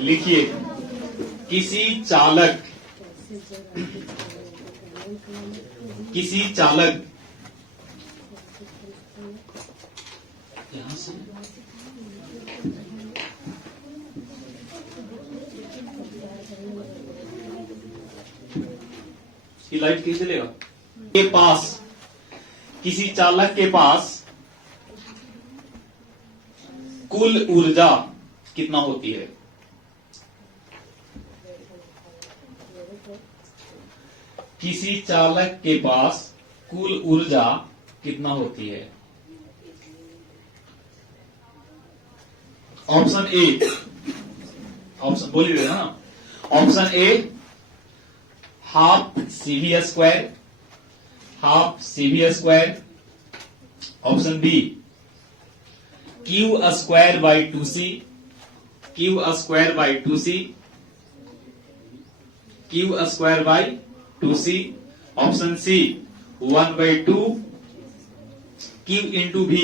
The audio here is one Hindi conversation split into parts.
लिखिए, किसी चालक यहां से इसकी लाइट कैसे लेगा के पास, किसी चालक के पास कुल ऊर्जा कितना होती है? किसी चालक के पास कुल ऊर्जा कितना होती है? ऑप्शन ए, ऑप्शन बोलिए ना। Option A half CV square, half CV square. Option B Q square by 2C, Q square by 2C, Q square by 2C। Option C 1/2 Q into V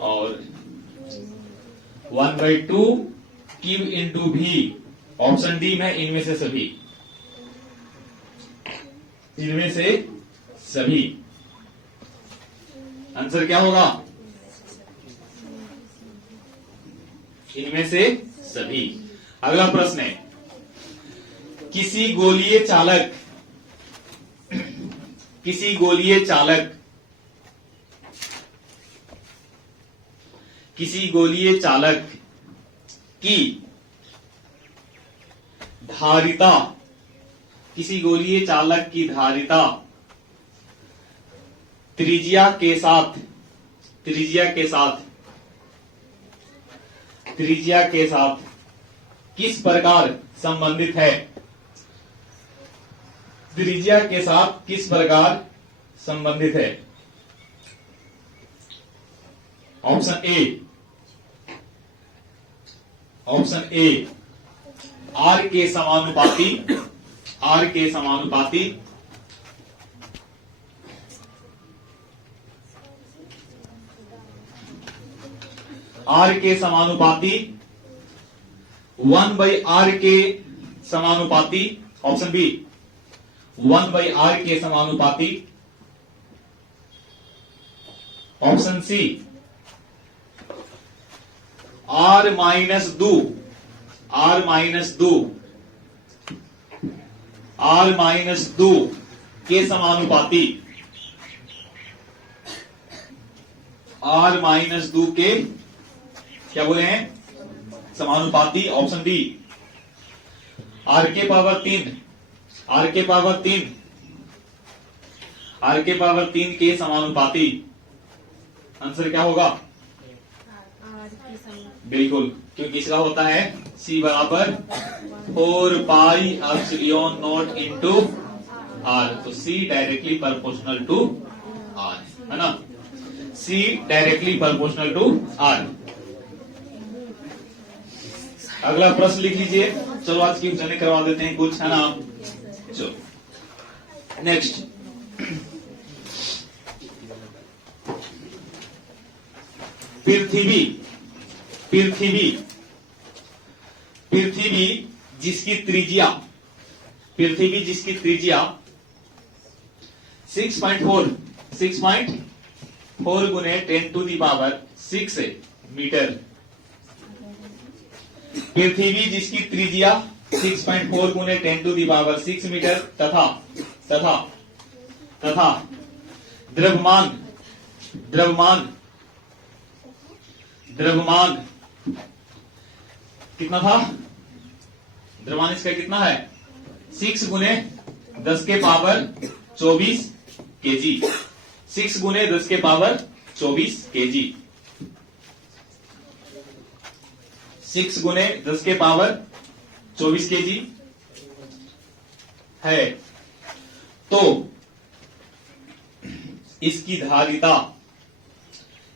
और 1/2 Q into V। Option D में इनमें से सभी, इनमें से सभी। आंसर क्या होगा? इनमें से सभी। अगला प्रश्न है, किसी गोलीय चालक, किसी गोलीय चालक, किसी गोलीय चालक की धारिता, किसी गोलीय चालक की धारिता त्रिज्या के साथ, त्रिज्या के साथ, त्रिज्या के साथ किस प्रकार संबंधित है? त्रिज्या के साथ किस प्रकार संबंधित है? Option A, option A R के समानुपाती, आर के समानुपाती। आर के समानुपाती, 1/r के समानुपाती। ऑप्शन बी 1/r के समानुपाती। Option C R-2, R-2, R-2 के समानुपाती, R-2 के क्या बोले हैं? समानुपाती। ऑप्शन डी R के पावर 3, R के पावर 3, R के पावर 3 के समानुपाती। आंसर क्या होगा? बिल्कुल, क्योंकि इसका होता है C बराबर 4πε0 इंटू R, तो C directly proportional to R है ना। C directly proportional to R। अगला प्रश्न लिख लीजिए। चलो आज की जने करवा देते हैं कुछ, है ना। चलो नेक्स्ट, पृथ्वी, पृथ्वी, पृथ्वी जिसकी त्रिज्या, पृथ्वी जिसकी त्रिज्या 6.4 गुने 10⁶ मीटर, पृथ्वी जिसकी त्रिज्या 6.4 गुने 10⁶ मीटर तथा तथा तथा द्रव्यमान, द्रव्यमान, द्रव्यमान कितना था? द्रव्यमान इसका कितना है? 6 गुने 10 के पावर 24 kg, 6 गुने 10 के पावर 24 kg, 6 गुने 10 के पावर 24 kg है। तो इसकी धारिता,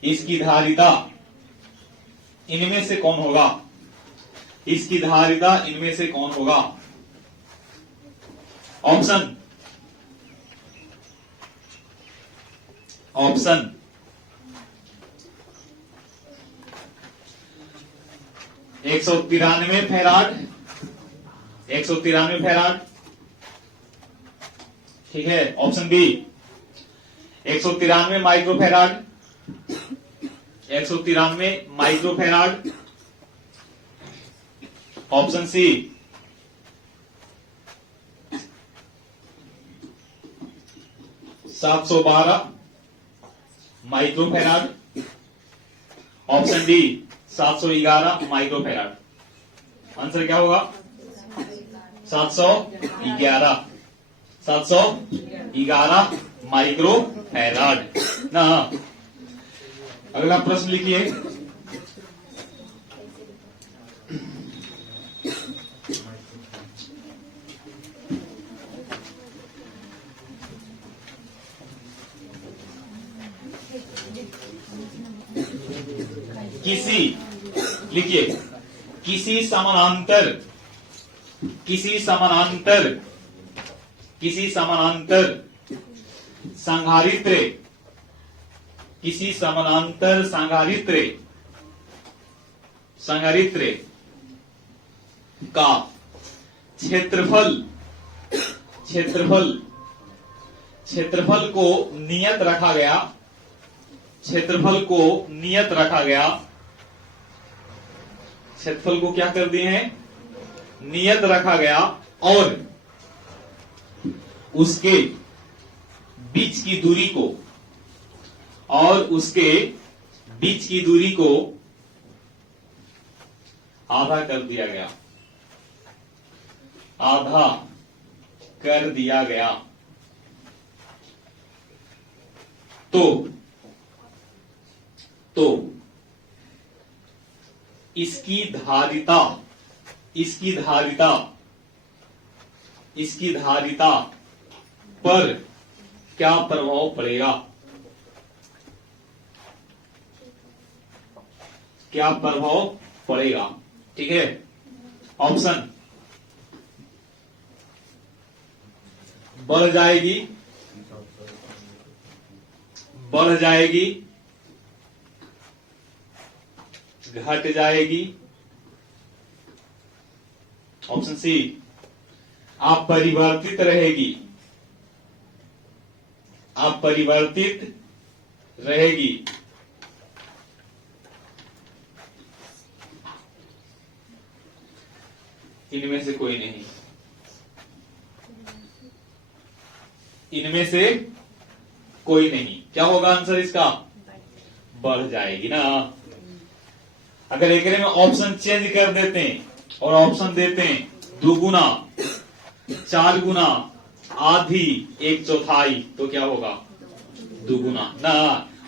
इसकी धारिता इनमें से कौन होगा? इसकी धारिता इनमें से कौन होगा? Option, option 193 farad, 193 farad. ठीक है, option B 193 microfarad, 193 microfarad. Option C 712 microfarad. Option D 711 microfarad. Answer क्या होगा? 711, 711 माइक्रोफैराड ना। अगला प्रश्न लिखिए। किसी, लिखिए, किसी समानांतर, किसी समानांतर, किसी समानांतर संधारित्र, किसी समानांतर संधारित्र, संधारित्र का क्षेत्रफल, क्षेत्रफल, क्षेत्रफल को नियत रखा गया, क्षेत्रफल को नियत रखा गया, क्षेत्रफल को क्या कर दिए हैं? नियत रखा गया, और उसके बीच की दूरी को, और उसके बीच की दूरी को आधा कर दिया गया, आधा कर दिया गया। तो इसकी धारिता, इसकी धारिता, इसकी धारिता पर क्या प्रभाव पड़ेगा? क्या प्रभाव पड़ेगा? ठीक है, ऑप्शन बढ़ जाएगी, बढ़ जाएगी, घट जाएगी। ऑप्शन सी अपरिवर्तित रहेगी, अपरिवर्तित रहेगी। इनमें से कोई नहीं, इनमें से कोई नहीं। क्या होगा आंसर इसका? बढ़ जाएगी ना। अगर एक में ऑप्शन चेंज कर देते हैं और ऑप्शन देते हैं दुगुना, 4 गुना, आधी, 1/4, तो क्या होगा? दुगुना ना।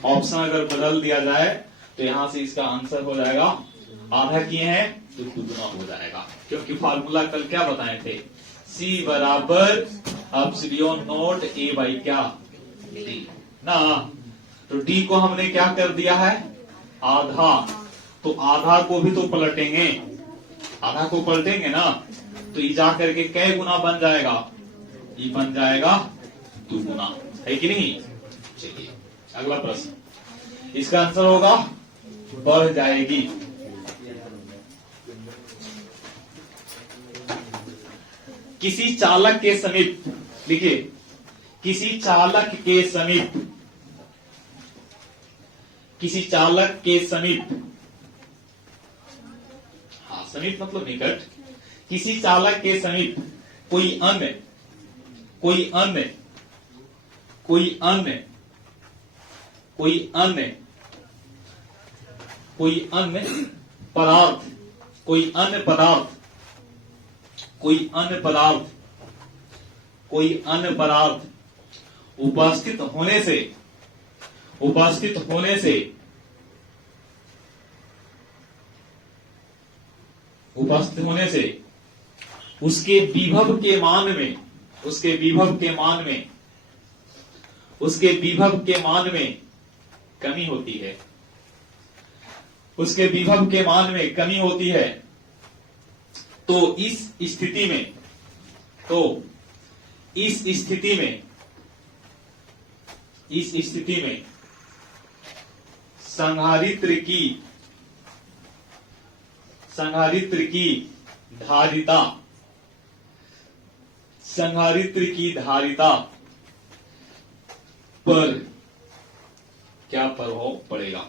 ऑप्शन अगर बदल दिया जाए तो यहां से इसका आंसर हो जाएगा, आधा किए हैं तो दुगुना हो जाएगा। क्योंकि फार्मूला कल क्या बताए थे? C बराबर एप्सिलॉन नॉट A बाई क्या? D ना। तो D को हमने क्या कर दिया है? आधा। तो आधा को भी तो पलटेंगे, आधा को पलटेंगे ना, तो ई जा करके कै गुना बन जाएगा? ई बन जाएगा 2 गुना, है कि नहीं? चलिए अगला प्रश्न, इसका आंसर होगा बढ़ जाएगी। किसी चालक के समीप, लिखिए, किसी चालक के समीप, किसी चालक के समीप, हाँ समीप मतलब निकट, किसी चालक के समीप कोई अन्य, कोई अन्य, कोई अन्य, कोई अन्य, कोई अन्य पदार्थ, कोई अन्य पदार्थ, कोई अन्य पदार्थ, कोई अन्य पदार्थ उपस्थित होने से, उपस्थित होने से, उपस्थित होने से उसके विभव के मान में, उसके विभव के मान में, उसके विभव के मान में कमी होती है, उसके विभव के मान में कमी होती है। तो इस स्थिति में, तो इस स्थिति में, इस स्थिति में संधारित्र की, संधारित्र की धारिता, संधारित्र की धारिता पर क्या प्रभाव पड़ेगा?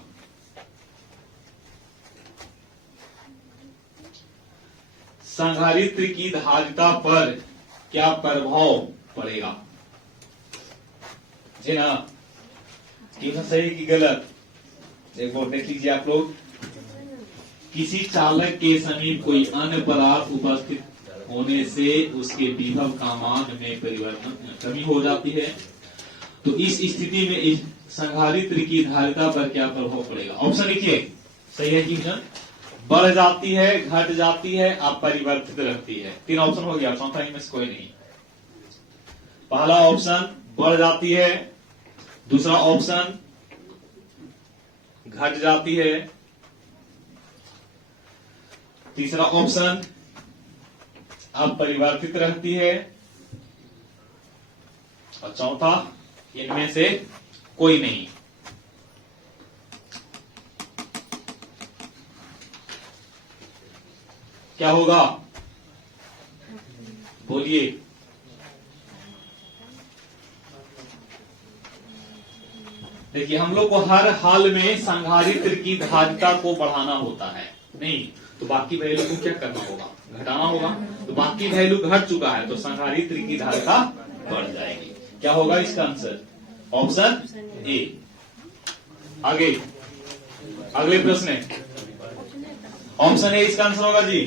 संधारित्र की धारिता पर क्या प्रभाव पड़ेगा? जी ना, क्वेश्चन सही कि गलत? एक बार देख लीजिए आप लोग। किसी चालक के समीप कोई अन्य पदार्थ उपस्थित होने से उसके विभव का मान में परिवर्तन कमी हो जाती है। तो इस स्थिति में इस संधारित्र की धारिता पर क्या प्रभाव पड़ेगा? ऑप्शन लिखिए, सही है कि नहीं? बढ़ जाती है, घट जाती है, अपरिवर्तित रहती है। 3 ऑप्शन हो गया, चौथा इनमें से कोई नहीं। पहला ऑप्शन बढ़ जाती है, दूसरा ऑप्शन घट जाती है, तीसरा ऑप्शन अपरिवर्तित रहती है, और चौथा इनमें से कोई नहीं। क्या होगा? बोलिए। देखिए, हम लोग को हर हाल में संधारित्र की धारिता को बढ़ाना होता है, नहीं तो बाकी वैल्यू को क्या करना होगा? घटाना होगा। तो बाकी वैल्यू घट चुका है, तो संधारित्र की धारिता बढ़ जाएगी। क्या होगा इसका आंसर? Option A. आगे अगले प्रश्न है, ऑप्शन ए इसका आंसर होगा जी।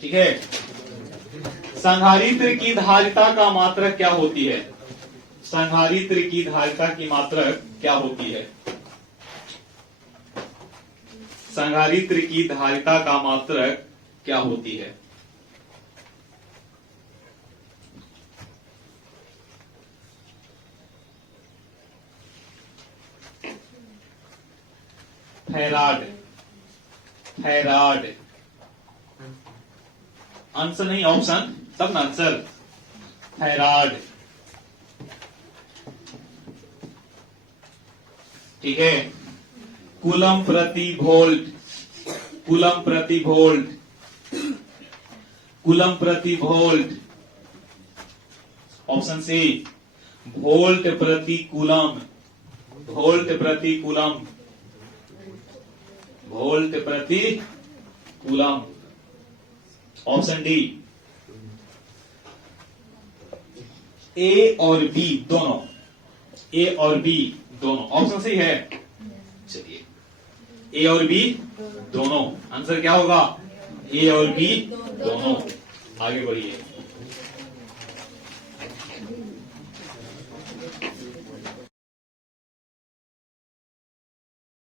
ठीक है, संधारित्र की धारिता का मात्रक क्या होती है? संधारित्र की धारिता की मात्रक क्या होती है? संधारित्र की धारिता का मात्रक क्या होती है? फैराड, फैराड आंसर नहीं, ऑप्शन तब ना आंसर। फैराड, ठीक है। कूलम प्रति वोल्ट, कूलम प्रति वोल्ट, कूलम प्रति वोल्ट। ऑप्शन सी वोल्ट प्रति कूलम, वोल्ट प्रति कूलम, वोल्ट प्रति कूलम। ऑप्शन डी ए और बी दोनों, ए और बी दोनों। ऑप्शन सही है। चलिए, ए और बी दोनों, आंसर क्या होगा? ए और बी दोनों। आगे बढ़िए।